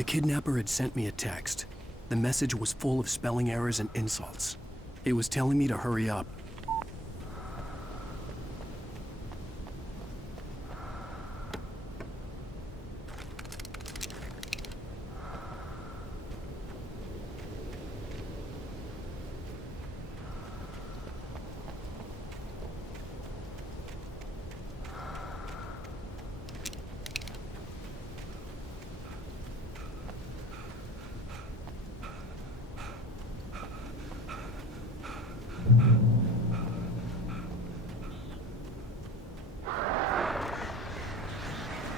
The kidnapper had sent me a text. The message was full of spelling errors and insults. It was telling me to hurry up.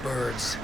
Birds.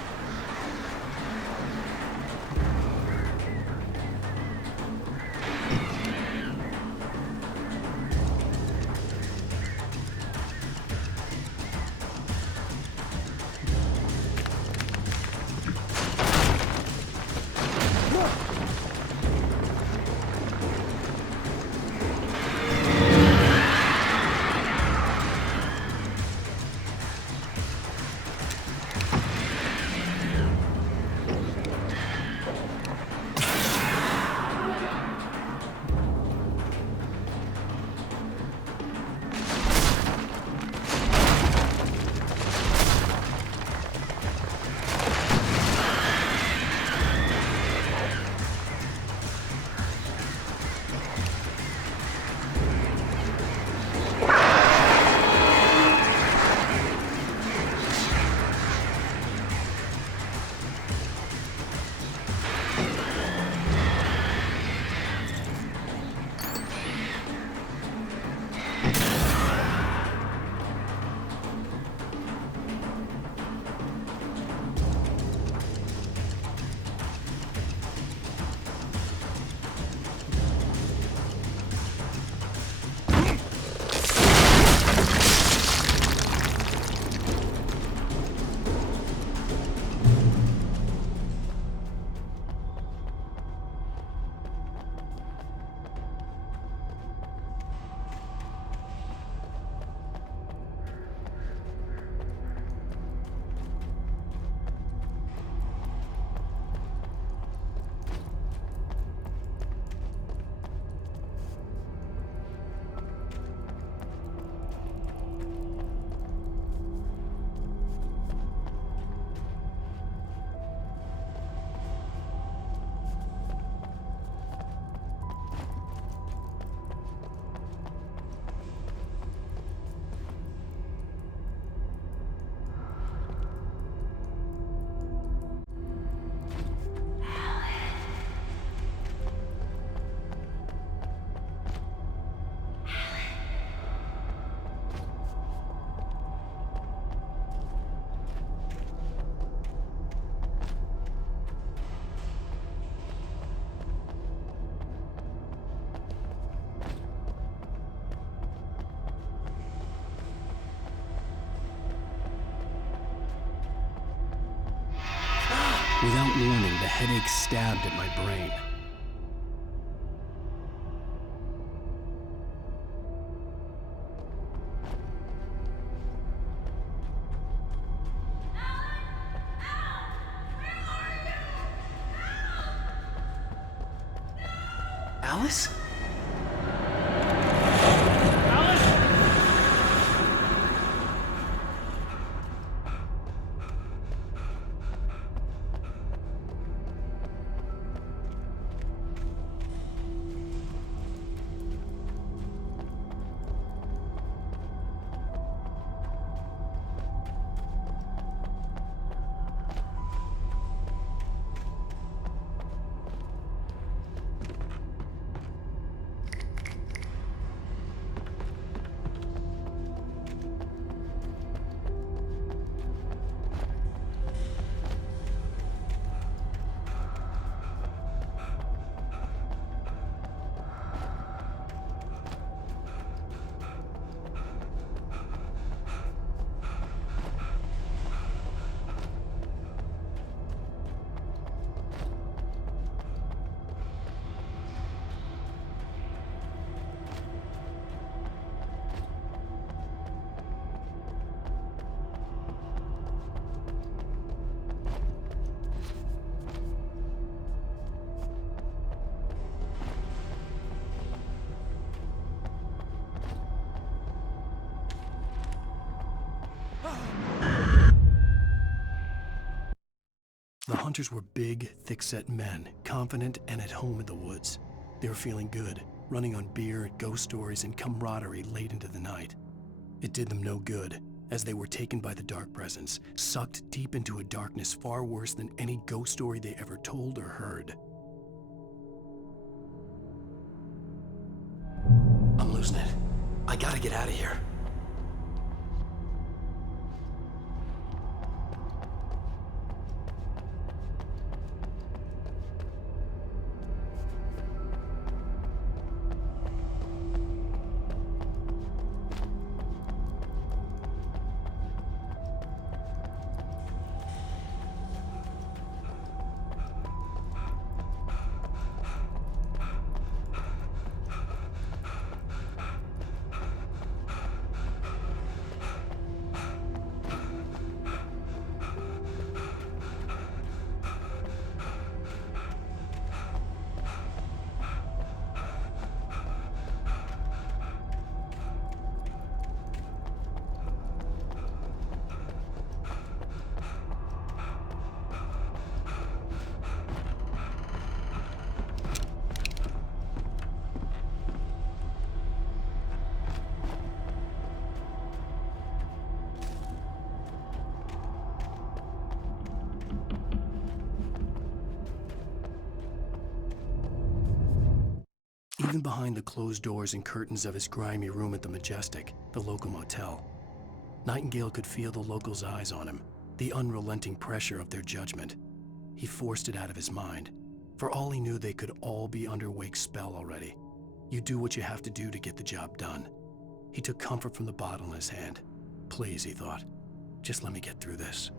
Without warning, the headache stabbed at my brain. Alice? hunters were big, thick-set men, confident and at home in the woods. They were feeling good, running on beer, ghost stories, and camaraderie late into the night. It did them no good, as they were taken by the dark presence, sucked deep into a darkness far worse than any ghost story they ever told or heard. I'm losing it. I gotta get out of here. Even behind the closed doors and curtains of his grimy room at the Majestic, the local motel, Nightingale could feel the locals' eyes on him, the unrelenting pressure of their judgment. He forced it out of his mind. For all he knew, they could all be under Wake's spell already. You do what you have to do to get the job done. He took comfort from the bottle in his hand. Please, he thought, just let me get through this.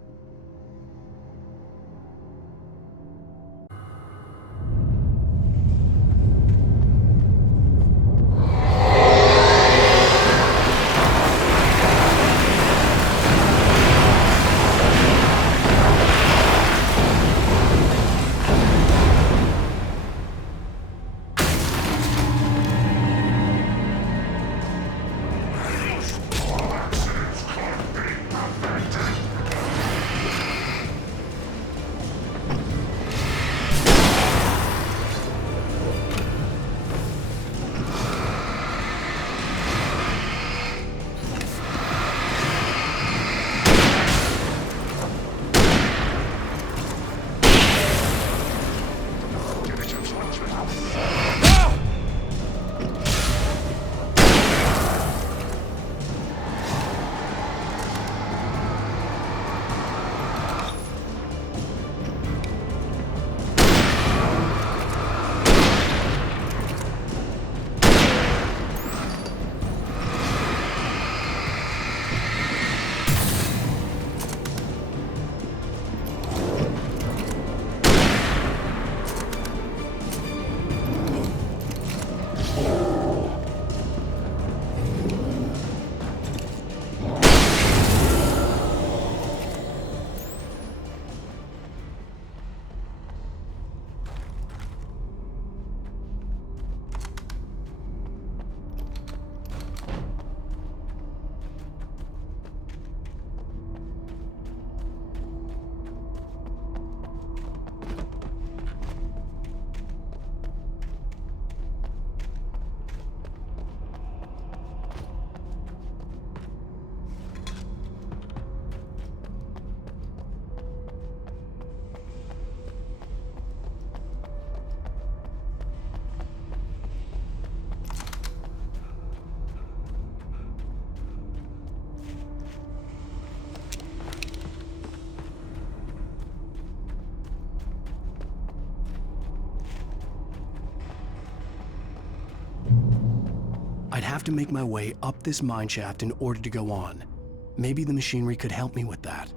I'd have to make my way up this mineshaft in order to go on. Maybe the machinery could help me with that.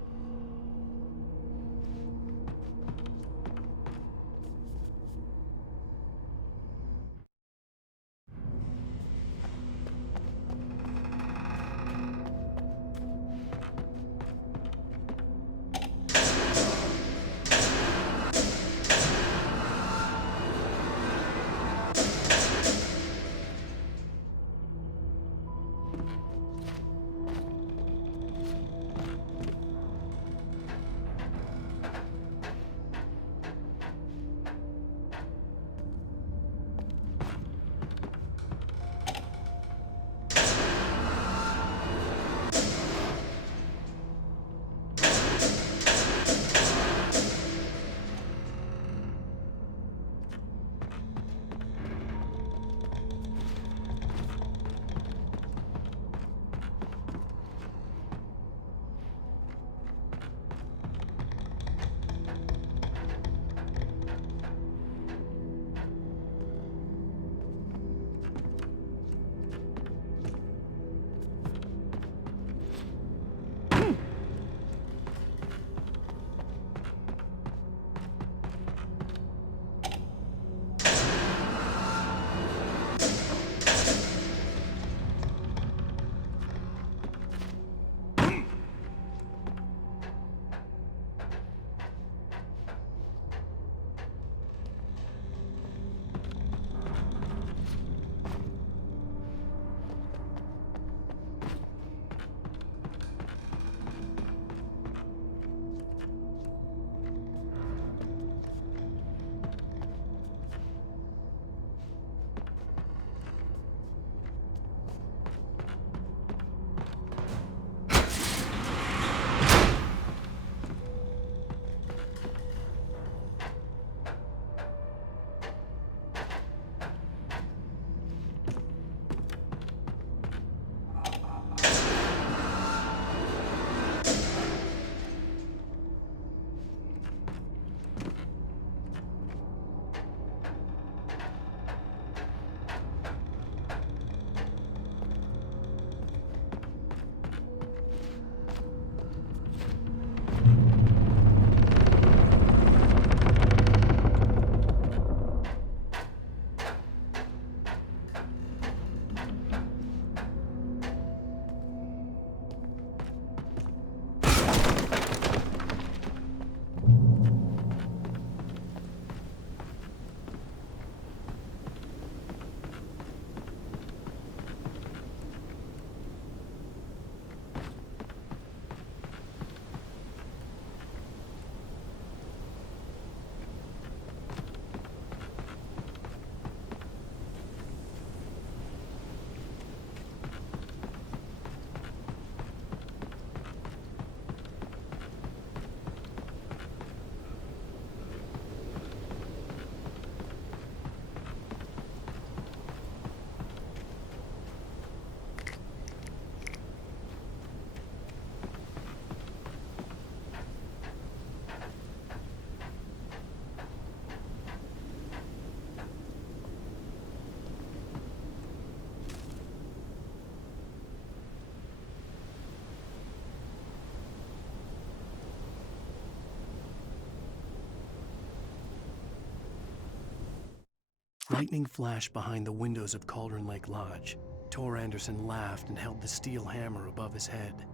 Lightning flashed behind the windows of Cauldron Lake Lodge. Tor Anderson laughed and held the steel hammer above his head.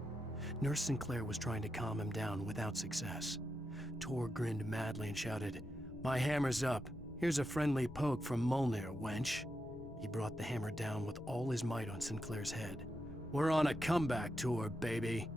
Nurse Sinclair was trying to calm him down without success. Tor grinned madly and shouted, "My hammer's up. Here's a friendly poke from Molnir, wench." He brought the hammer down with all his might on Sinclair's head. "We're on a comeback tour, baby."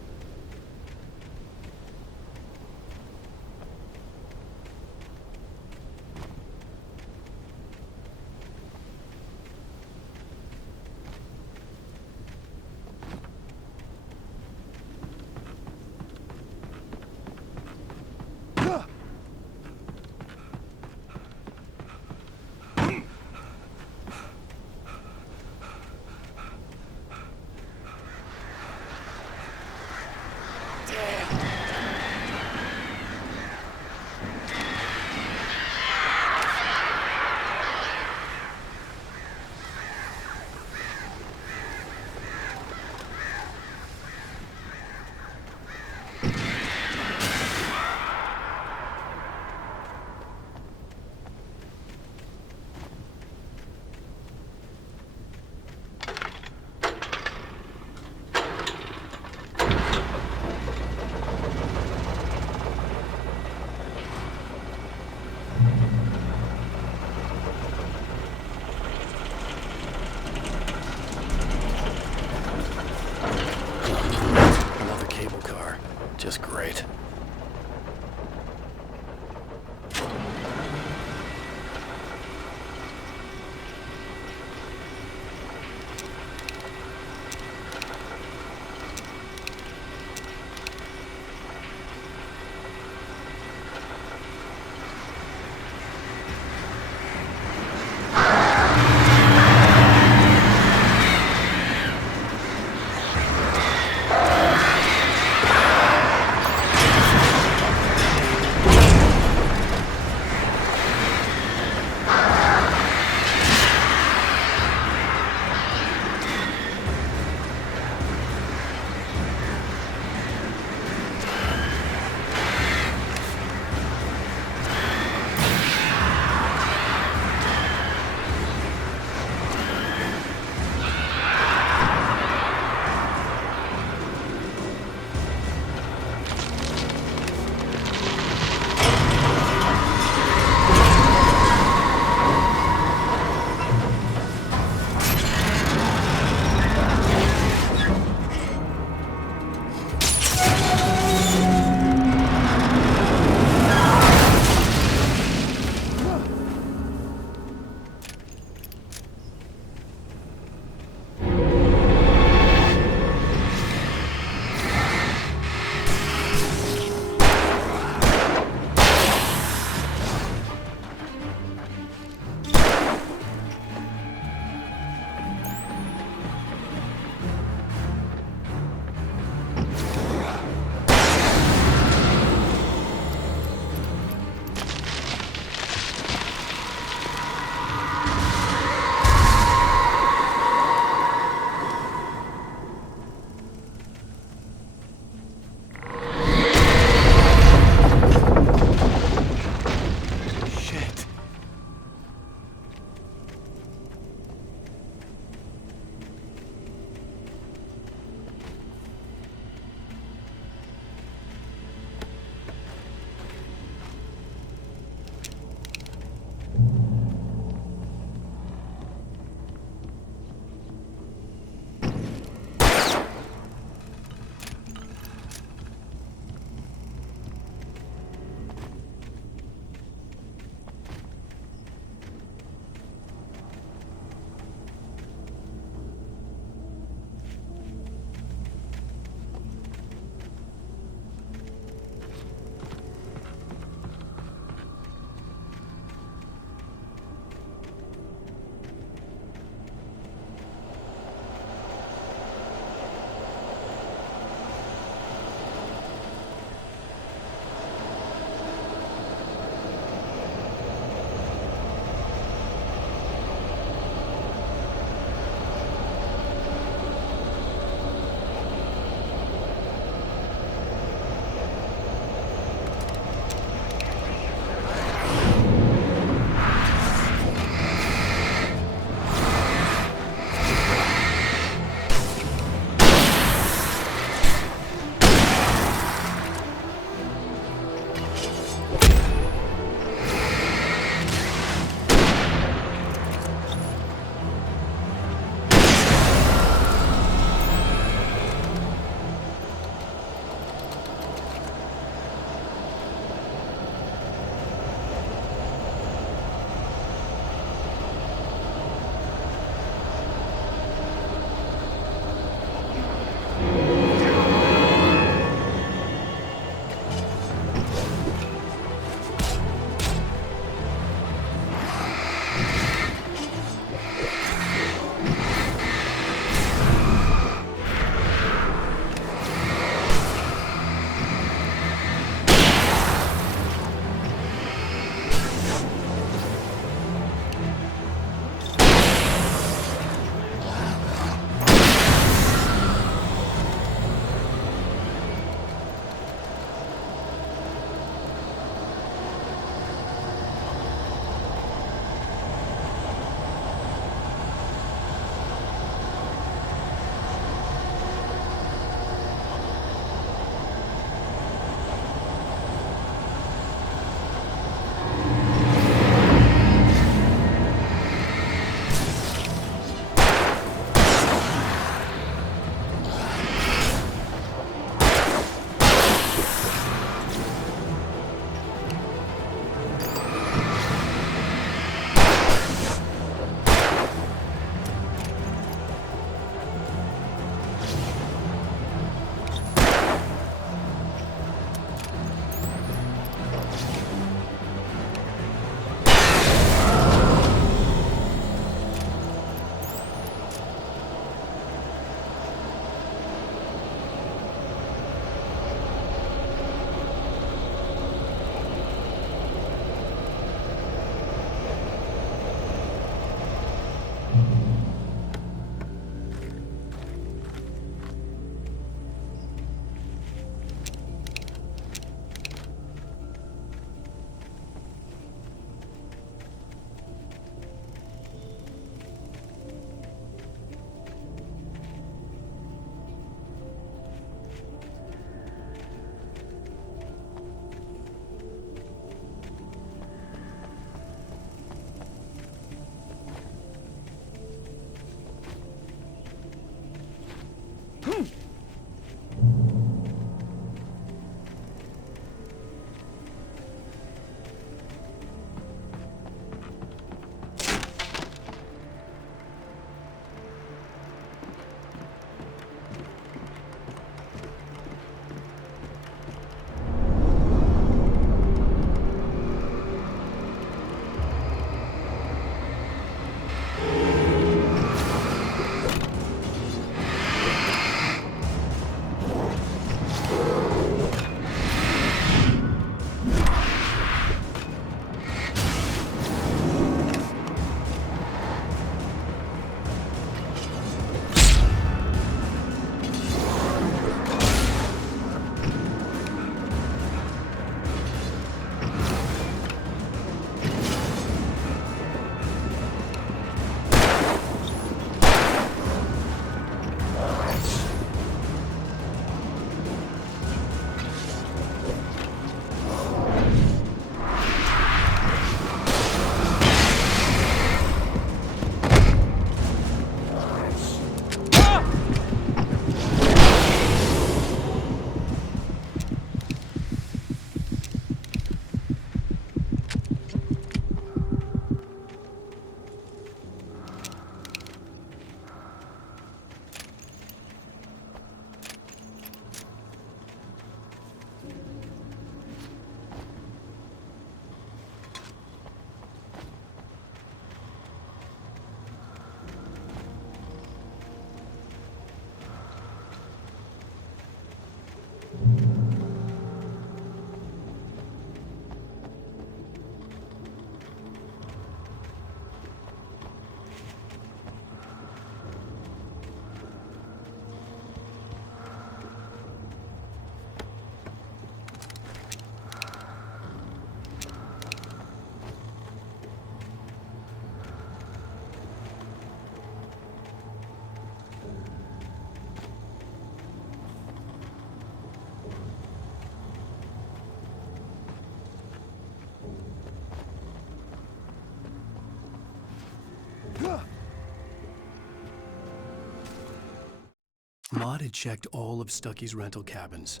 Mott had checked all of Stucky's rental cabins.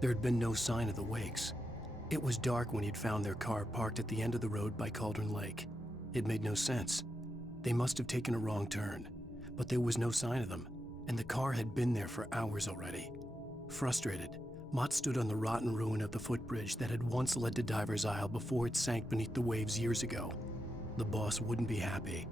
There had been no sign of the Wakes. It was dark when he'd found their car parked at the end of the road by Cauldron Lake. It made no sense. They must have taken a wrong turn, but there was no sign of them, and the car had been there for hours already. Frustrated, Mott stood on the rotten ruin of the footbridge that had once led to Diver's Isle before it sank beneath the waves years ago. The boss wouldn't be happy.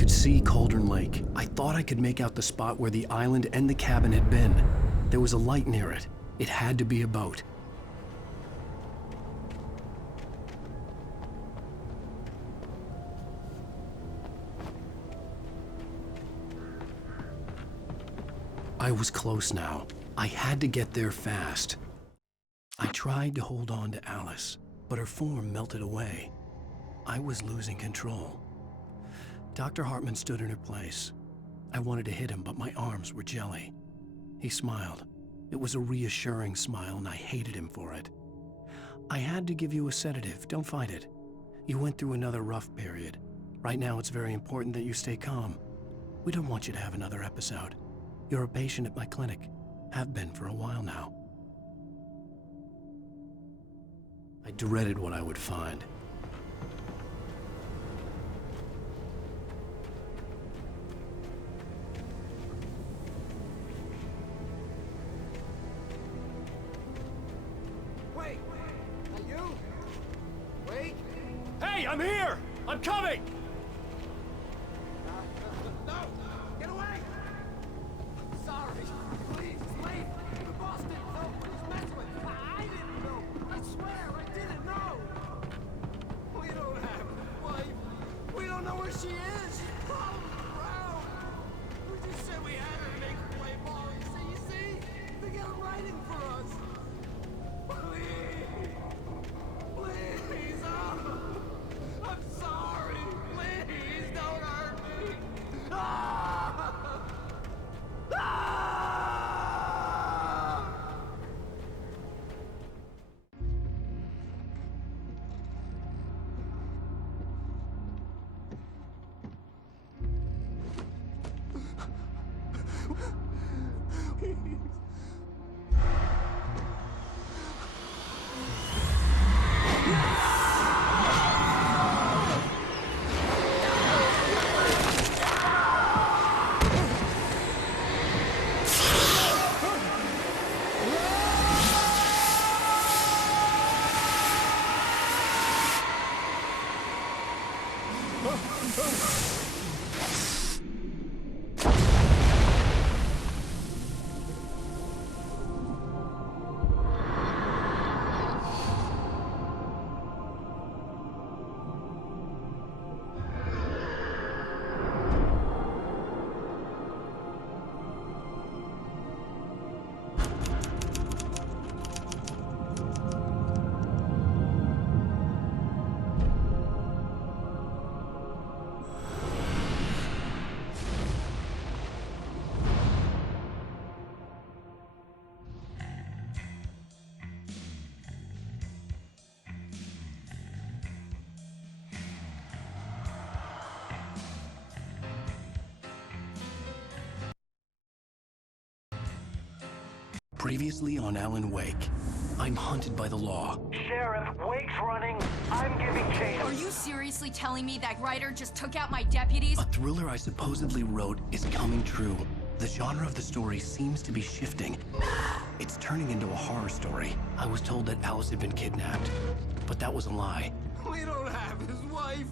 could see Cauldron Lake. I thought I could make out the spot where the island and the cabin had been. There was a light near it. It had to be a boat. I was close now. I had to get there fast. I tried to hold on to Alice, but her form melted away. I was losing control. Dr. Hartman stood in her place. I wanted to hit him, but my arms were jelly. He smiled. It was a reassuring smile, and I hated him for it. I had to give you a sedative. Don't fight it. You went through another rough period. Right now, it's very important that you stay calm. We don't want you to have another episode. You're a patient at my clinic. Have been for a while now. I dreaded what I would find. Wait! Are you? Wait! Hey, I'm here! I'm coming! No! Get away! Sorry. Please, it's late. The boss didn't know what he's messing with. I didn't know. I swear, I didn't know. We don't have a wife. We don't know where she is. She's probably around. We just said we had her to make her play ball. You see? They got him writing for us. Please. Please. Oh. I'm sorry. Please don't hurt me. Ah! Ah! Previously on Alan Wake, I'm hunted by the law. Sheriff, Wake's running. I'm giving chase. Are you seriously telling me that writer just took out my deputies? A thriller I supposedly wrote is coming true. The genre of the story seems to be shifting. It's turning into a horror story. I was told that Alice had been kidnapped, but that was a lie. We don't have his wife.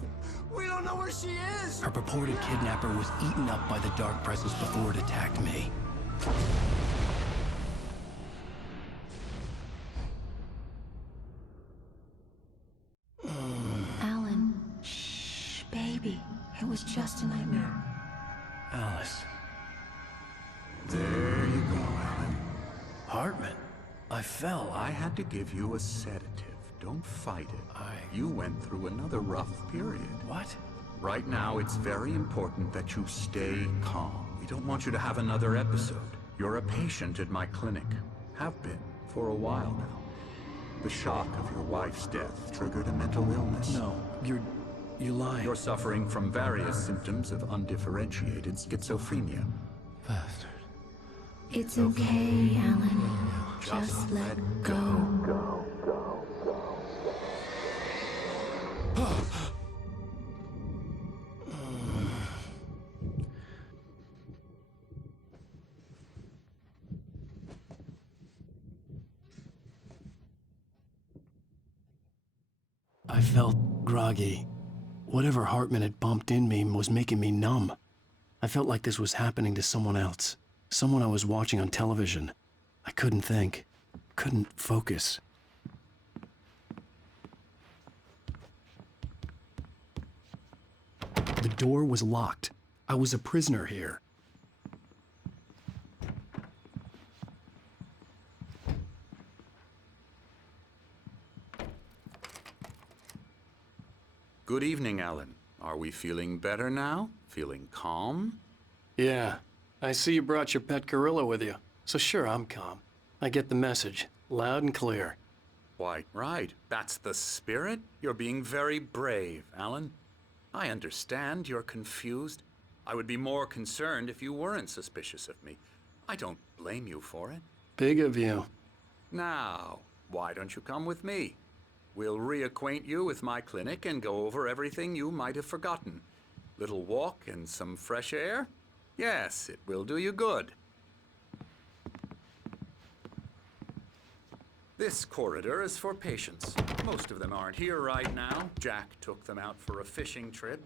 We don't know where she is. Her purported kidnapper was eaten up by the dark presence before it attacked me. Alan, shh, baby. It was just a nightmare. Alice. There you go, Alan. Hartman. I fell. I had to give you a sedative. Don't fight it. You went through another rough period. What? Right now, it's very important that you stay calm. We don't want you to have another episode. You're a patient at my clinic. Have been for a while now. The shock of your wife's death triggered a mental illness. No, you're lying. You're suffering from various symptoms of undifferentiated schizophrenia. Bastard. It's okay, Alan. Just let go. I felt groggy. Whatever Hartman had bumped in me was making me numb. I felt like this was happening to someone else. Someone I was watching on television. I couldn't think. Couldn't focus. The door was locked. I was a prisoner here. Good evening, Alan. Are we feeling better now? Feeling calm? Yeah. I see you brought your pet gorilla with you. So sure, I'm calm. I get the message. Loud and clear. Quite right. That's the spirit. You're being very brave, Alan. I understand you're confused. I would be more concerned if you weren't suspicious of me. I don't blame you for it. Big of you. Now, why don't you come with me? We'll reacquaint you with my clinic and go over everything you might have forgotten. Little walk and some fresh air? Yes, it will do you good. This corridor is for patients. Most of them aren't here right now. Jack took them out for a fishing trip,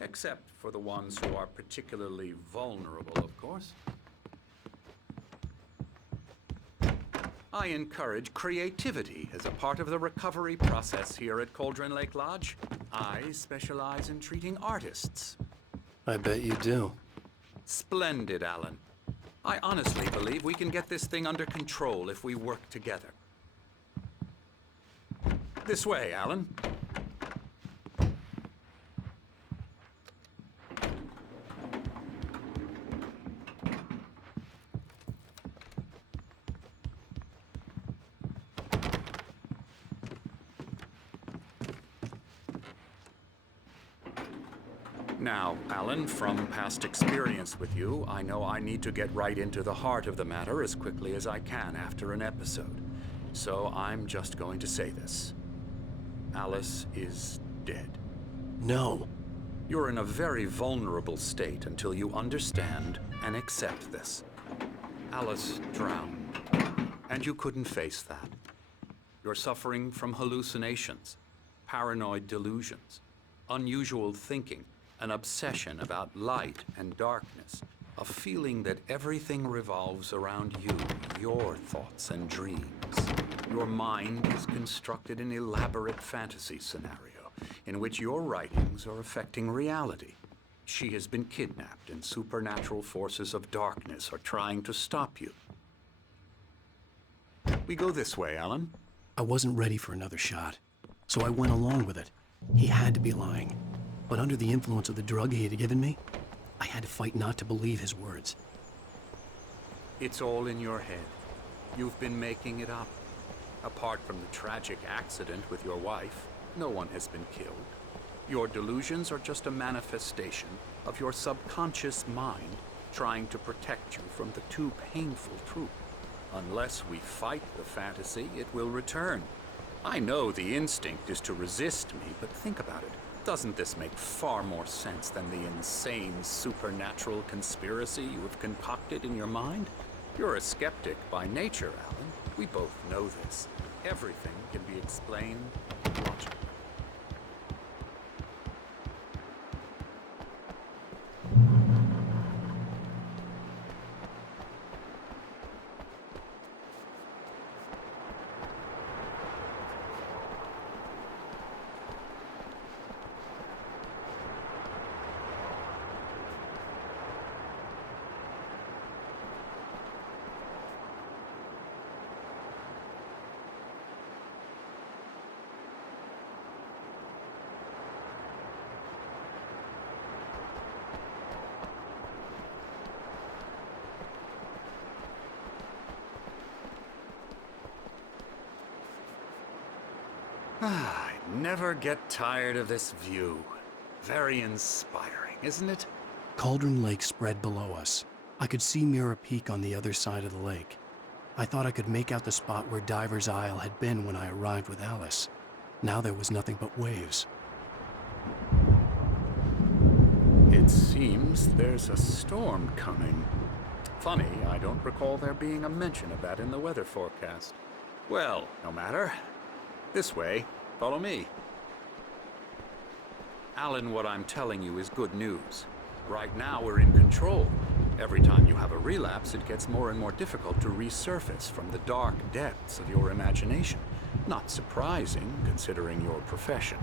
except for the ones who are particularly vulnerable, of course. I encourage creativity as a part of the recovery process here at Cauldron Lake Lodge. I specialize in treating artists. I bet you do. Splendid, Alan. I honestly believe we can get this thing under control if we work together. This way, Alan. Now, Alan, from past experience with you, I know I need to get right into the heart of the matter as quickly as I can after an episode. So I'm just going to say this. Alice is dead. No. You're in a very vulnerable state until you understand and accept this. Alice drowned, and you couldn't face that. You're suffering from hallucinations, paranoid delusions, unusual thinking, an obsession about light and darkness, a feeling that everything revolves around you, your thoughts and dreams. Your mind is constructed an elaborate fantasy scenario in which your writings are affecting reality. She has been kidnapped and supernatural forces of darkness are trying to stop you. We go this way, Alan. I wasn't ready for another shot, so I went along with it. He had to be lying. But under the influence of the drug he had given me, I had to fight not to believe his words. It's all in your head. You've been making it up. Apart from the tragic accident with your wife, no one has been killed. Your delusions are just a manifestation of your subconscious mind trying to protect you from the too painful truth. Unless we fight the fantasy, it will return. I know the instinct is to resist me, but think about it. Doesn't this make far more sense than the insane supernatural conspiracy you have concocted in your mind? You're a skeptic by nature, Alan. We both know this. Everything can be explained logically. I never get tired of this view. Very inspiring, isn't it? Cauldron Lake spread below us. I could see Mirror Peak on the other side of the lake. I thought I could make out the spot where Diver's Isle had been when I arrived with Alice. Now there was nothing but waves. It seems there's a storm coming. Funny, I don't recall there being a mention of that in the weather forecast. Well, no matter. This way. Follow me. Alan, what I'm telling you is good news. Right now, we're in control. Every time you have a relapse, it gets more and more difficult to resurface from the dark depths of your imagination. Not surprising, considering your profession.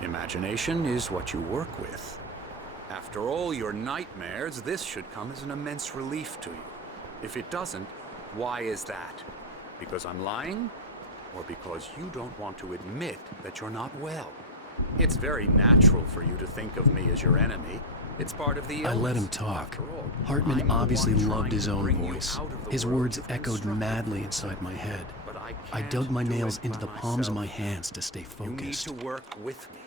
Imagination is what you work with. After all your nightmares, this should come as an immense relief to you. If it doesn't, why is that? Because I'm lying? Or because you don't want to admit that you're not well? It's very natural for you to think of me as your enemy. It's part of the illness. I let him talk. After all, Hartman I'm the obviously one loved trying his to own bring you voice. out of the His world words you've echoed constructed. madly inside my head. But I can't dug my do nails it into by the palms of my myself. hands to stay You need focused. to work with me.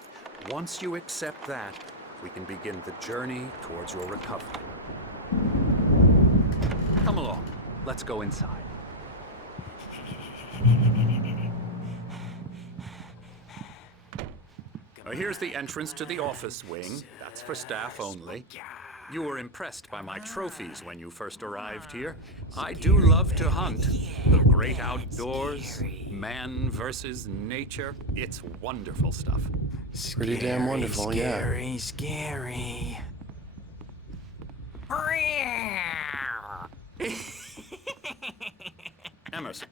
Once you accept that, we can begin the journey towards your recovery. Come along. Let's go inside. Now, here's the entrance to the office wing. That's for staff only. You were impressed by my trophies when you first arrived here. I do love to hunt. The great outdoors, man versus nature. It's wonderful stuff. Pretty damn wonderful, yeah. Scary, scary. Emerson.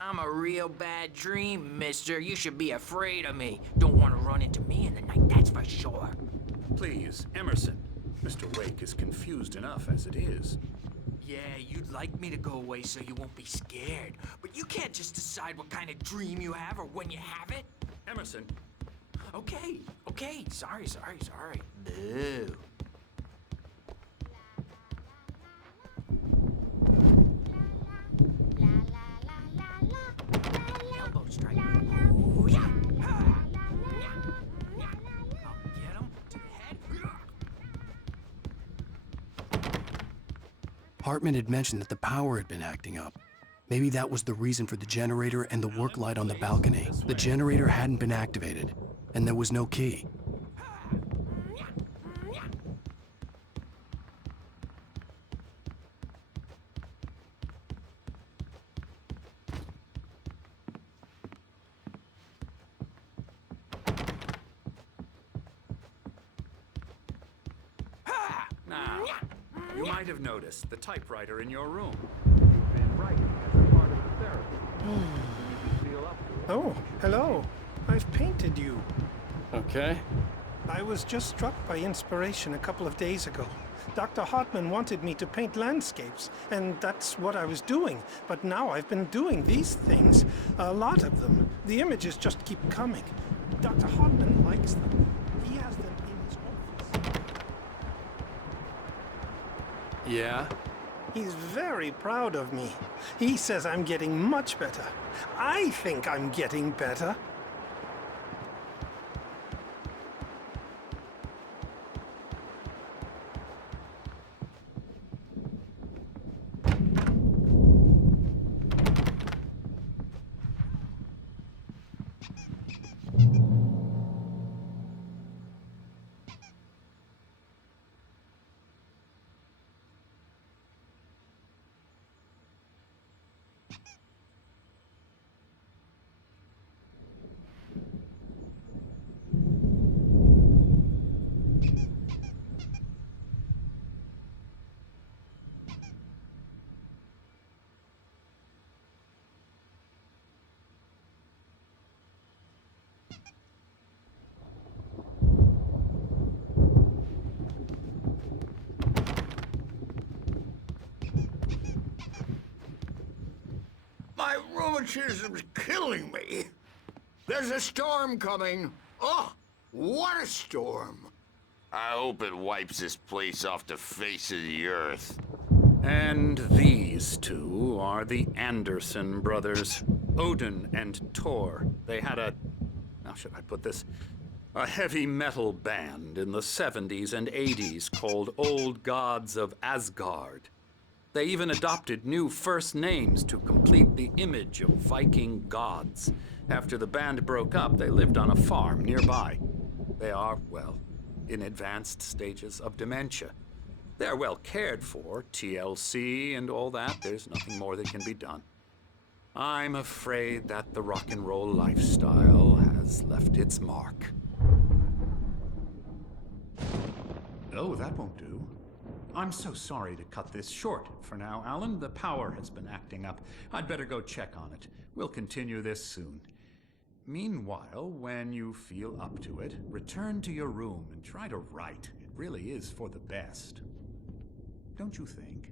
I'm a real bad dream, mister. You should be afraid of me. Don't want to run into me in the night, that's for sure. Please, Emerson. Mr. Wake is confused enough as it is. Yeah, you'd like me to go away so you won't be scared. But you can't just decide what kind of dream you have or when you have it. Emerson. Okay. Sorry. Boo. Elbow strike. Ooh, yeah. Ha. Yeah. I'll get him to the head. Hartman had mentioned that the power had been acting up. Maybe that was the reason for the generator and the work light on the balcony. The generator hadn't been activated, and there was no key. Now, you might have noticed the typewriter in your room. You've been writing as a part of the therapy. You feel up to it. Oh, hello. I've painted you. Okay. I was just struck by inspiration a couple of days ago. Dr. Hartman wanted me to paint landscapes, and that's what I was doing. But now I've been doing these things, a lot of them. The images just keep coming. Dr. Hartman likes them. He has them in his office. Yeah? He's very proud of me. He says I'm getting much better. I think I'm getting better. My rheumatism's killing me. There's a storm coming. Oh, what a storm. I hope it wipes this place off the face of the earth. And these two are the Anderson brothers, Odin and Thor. They had how should I put this? A heavy metal band in the 70s and 80s called Old Gods of Asgard. They even adopted new first names to complete the image of Viking gods. After the band broke up, they lived on a farm nearby. They are, well, in advanced stages of dementia. They're well cared for, TLC and all that. There's nothing more that can be done. I'm afraid that the rock and roll lifestyle has left its mark. Oh, that won't do. I'm so sorry to cut this short for now, Alan. The power has been acting up. I'd better go check on it. We'll continue this soon. Meanwhile, when you feel up to it, return to your room and try to write. It really is for the best. Don't you think?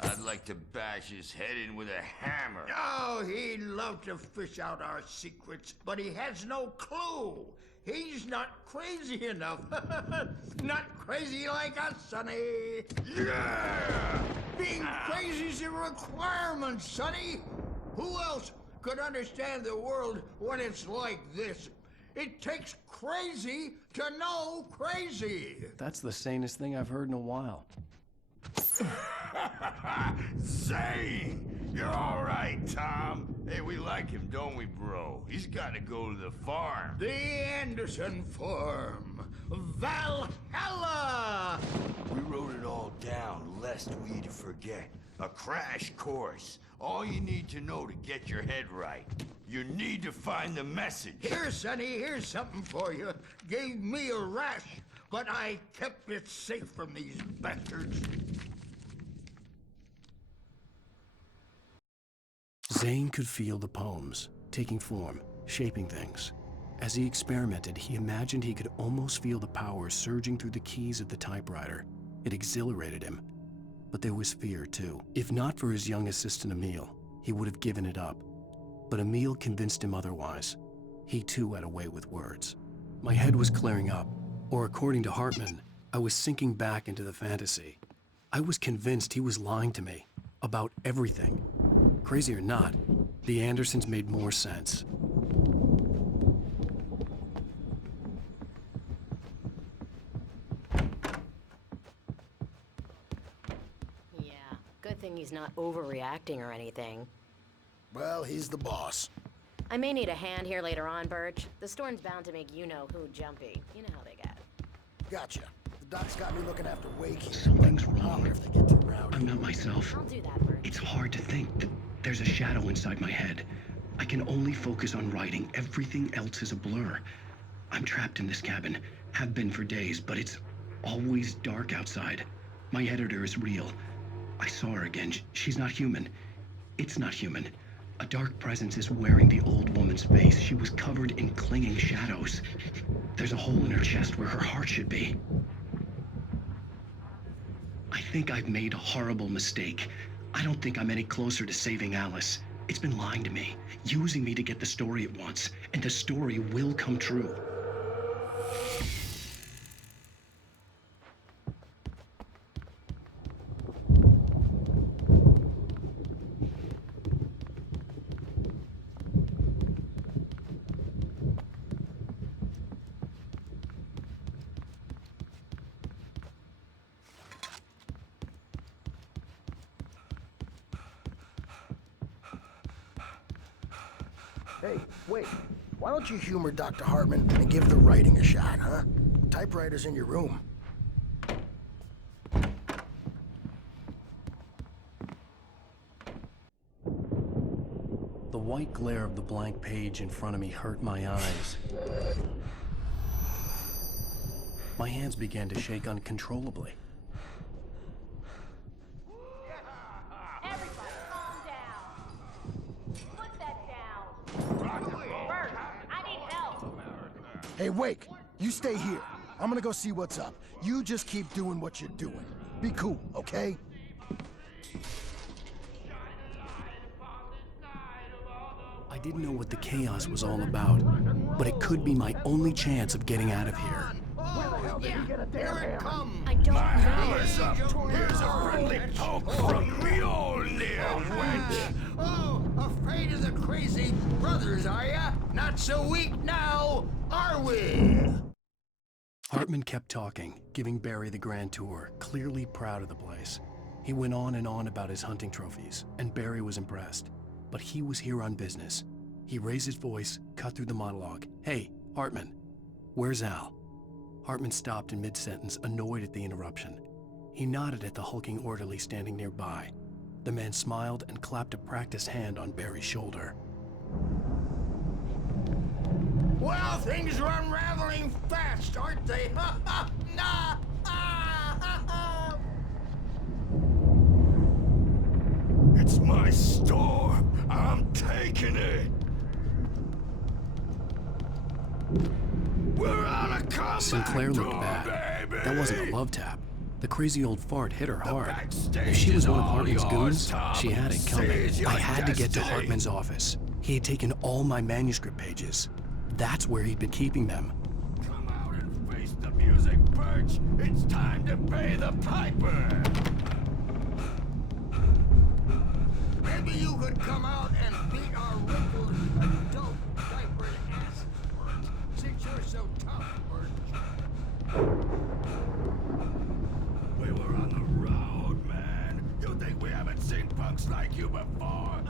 I'd like to bash his head in with a hammer. Oh, he'd love to fish out our secrets, but he has no clue. He's not crazy enough. Not crazy like us, Sonny. Yeah! Being crazy's a requirement, Sonny. Who else could understand the world when it's like this? It takes crazy to know crazy. That's the sanest thing I've heard in a while. Zane! You're all right, Tom. Hey, we like him, don't we, bro? He's got to go to the farm. The Anderson Farm. Valhalla! We wrote it all down, lest we'd forget. A crash course. All you need to know to get your head right. You need to find the message. Here, Sonny, here's something for you. Gave me a rash, but I kept it safe from these bastards. Zane could feel the poems, taking form, shaping things. As he experimented, he imagined he could almost feel the power surging through the keys of the typewriter. It exhilarated him. But there was fear, too. If not for his young assistant Emil, he would have given it up. But Emil convinced him otherwise. He, too, had a way with words. My head was clearing up, or according to Hartman, I was sinking back into the fantasy. I was convinced he was lying to me about everything. Crazy or not, the Andersons made more sense. Yeah, good thing he's not overreacting or anything. Well, he's the boss. I may need a hand here later on, Birch. The storm's bound to make you-know-who jumpy. You know how they get. Gotcha. The doc's got me looking after Wake here. Something's wrong. Holler if they get too rowdy. I'm not myself. I'll do that, Birch. It's hard to think. There's a shadow inside my head. I can only focus on writing. Everything else is a blur. I'm trapped in this cabin. Have been for days, but it's always dark outside. My editor is real. I saw her again. She's not human. It's not human. A dark presence is wearing the old woman's face. She was covered in clinging shadows. There's a hole in her chest where her heart should be. I think I've made a horrible mistake. I don't think I'm any closer to saving Alice. It's been lying to me, using me to get the story it wants, and the story will come true. Hey, wait. Why don't you humor Dr. Hartman and give the writing a shot, huh? Typewriter's in your room. The white glare of the blank page in front of me hurt my eyes. My hands began to shake uncontrollably. Everybody, calm down. Put that down. Bert, I need help. Hey, Wake, you stay here. I'm gonna go see what's up. You just keep doing what you're doing. Be cool, okay? I didn't know what the chaos was all about, but it could be my only chance of getting out of here. Oh, yeah, here it comes. I don't know. Hammer's up. Here's a friendly poke from Mjolnir, wench. Oh, afraid of the crazy brothers, are ya? Not so weak now, are we? Hartman kept talking, giving Barry the grand tour, clearly proud of the place. He went on and on about his hunting trophies, and Barry was impressed. But he was here on business. He raised his voice, cut through the monologue. Hey, Hartman, where's Al? Hartman stopped in mid-sentence, annoyed at the interruption. He nodded at the hulking orderly standing nearby. The man smiled and clapped a practiced hand on Barry's shoulder. Well, things are unraveling fast, aren't they? Ha ha! Nah! Ah, ha, ha. It's my store. I'm taking it. We're on a comeback Sinclair looked tour, bad. baby. That wasn't a love tap. The crazy old fart hit her hard. backstage If she was is one of all Hartman's yours, goons, Tom. she had it coming. Seize your I had to get to destiny. Hartman's office. He had taken all my manuscript pages. That's where he'd been keeping them. Come out and face the music, Birch. It's time to pay the piper. Maybe you could come out and beat our wrinkled, adult, diapered ass, since you're so tough, Birch. We were on the road, man. You think we haven't seen punks like you before?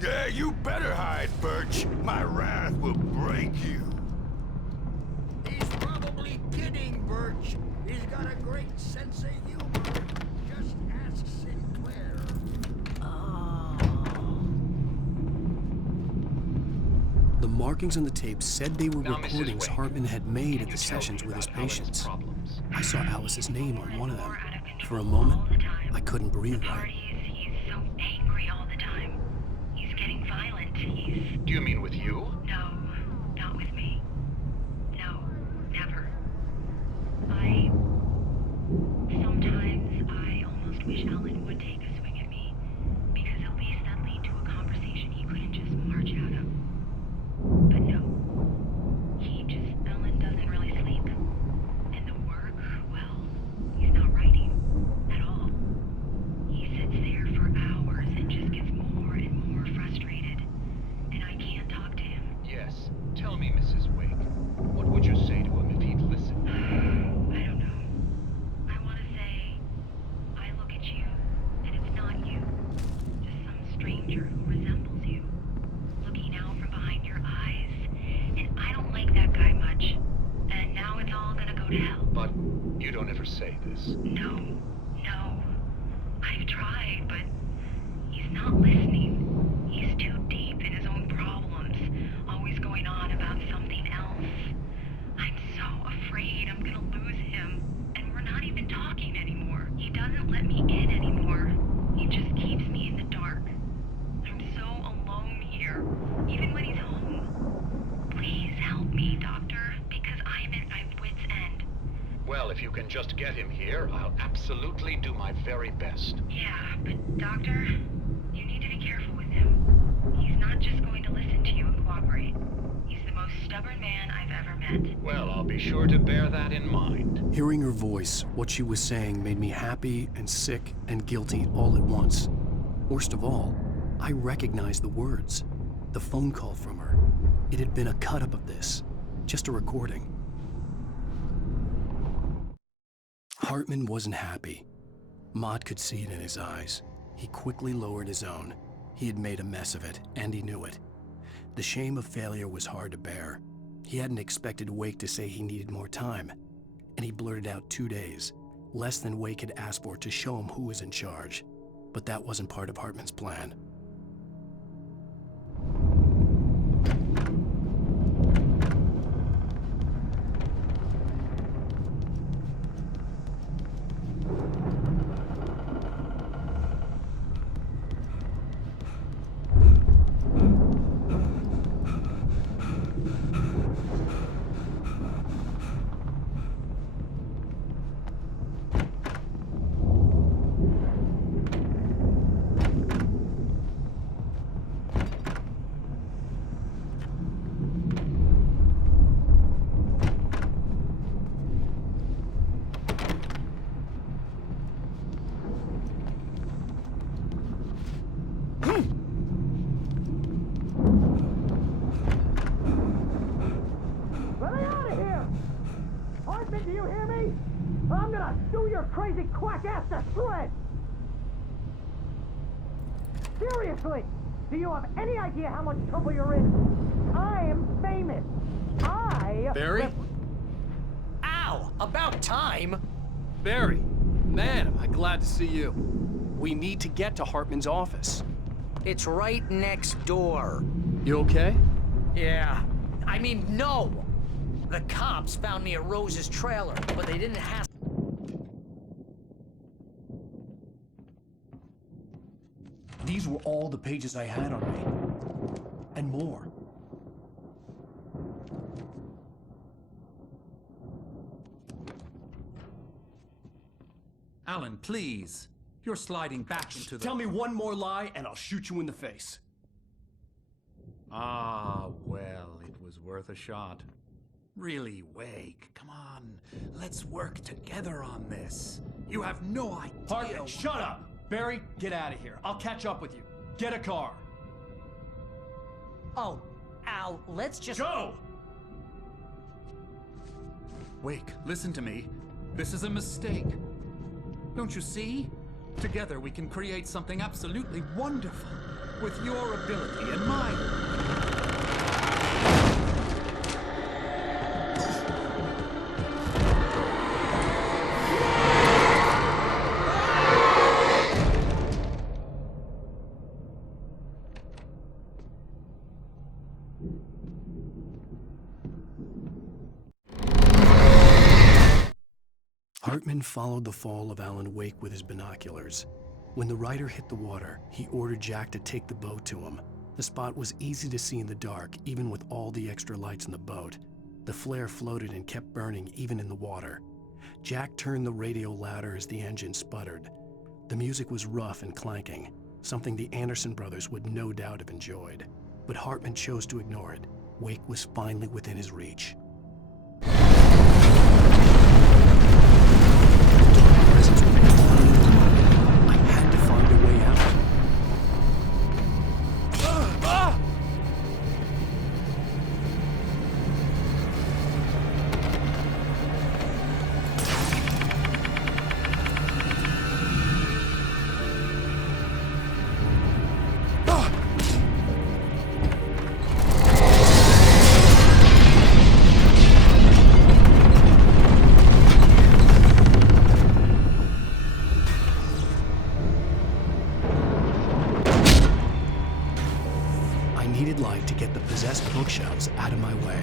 Yeah, you better hide, Birch. My wrath will break you. He's probably kidding, Birch. He's got a great sense of humor. Just ask Sinclair. The markings on the tape said they were Now, Mrs. recordings Wake, Hartman had made can at you the tell me sessions with his about Alice's patients. problems? I saw Alice's name on one of them. For a moment, I couldn't breathe right. He's so angry all the time. He's getting violent. Do you mean with you? No, not with me. No, never. Sometimes I almost wish Alan would take a swing at me, because at least that lead to a conversation he couldn't just march out of. But no. Alan doesn't really sleep. And the work, well, he's not writing at all. He sits there for hours and just gets more and more frustrated. And I can't talk to him. Yes. Tell me, Mrs. Wake. What would you say to him if he'd listen? I don't know. I want to say, I look at you, and it's not you. Just some stranger who resembles you. Looking out from behind your eyes. And I don't like that guy much. And now it's all gonna go to hell. But you don't ever say this. No. I've tried, but he's not listening. He's too deep in his own problems, always going on about something else. I'm so afraid I'm gonna lose him, and we're not even talking anymore. He doesn't let me in anymore. He just keeps me in the dark. I'm so alone here, even when he's home. Please help me, Doctor, because I'm at my wit's end. Well, if you can just get him here, I'll absolutely do my very best. Yeah, but Doctor, you need to be careful with him. He's not just going to listen to you and cooperate. He's the most stubborn man I've ever met. Well, I'll be sure to bear that in mind. Hearing her voice, what she was saying made me happy and sick and guilty all at once. Worst of all, I recognized the words. The phone call from her. It had been a cut-up of this. Just a recording. Hartman wasn't happy. Maude could see it in his eyes. He quickly lowered his own. He had made a mess of it, and he knew it. The shame of failure was hard to bear. He hadn't expected Wake to say he needed more time, and he blurted out 2 days, less than Wake had asked for to show him who was in charge. But that wasn't part of Hartman's plan. Let me out of here! Hartman, do you hear me? I'm gonna sue your crazy quack ass to shreds! Seriously! Do you have any idea how much trouble you're in? I am famous. Barry? Ow! About time! Barry, man, am I glad to see you. We need to get to Hartman's office. It's right next door. You okay? Yeah. I mean, no! The cops found me at Rose's trailer, but they didn't have... These were all the pages I had on me. And more. Alan, please. You're sliding back into the... Tell me one more lie and I'll shoot you in the face. Ah, well, it was worth a shot. Really, Wake, come on. Let's work together on this. You have no idea... Hartman, shut up! Barry, get out of here. I'll catch up with you. Get a car. Oh, Al, let's just... Go! Wake, listen to me. This is a mistake. Don't you see? Together we can create something absolutely wonderful. With your ability and mine. Hartman followed the fall of Alan Wake with his binoculars. When the rider hit the water, he ordered Jack to take the boat to him. The spot was easy to see in the dark, even with all the extra lights in the boat. The flare floated and kept burning even in the water. Jack turned the radio louder as the engine sputtered. The music was rough and clanking, something the Anderson brothers would no doubt have enjoyed. But Hartman chose to ignore it. Wake was finally within his reach. I had to find a way out. I needed light to get the possessed bookshelves out of my way.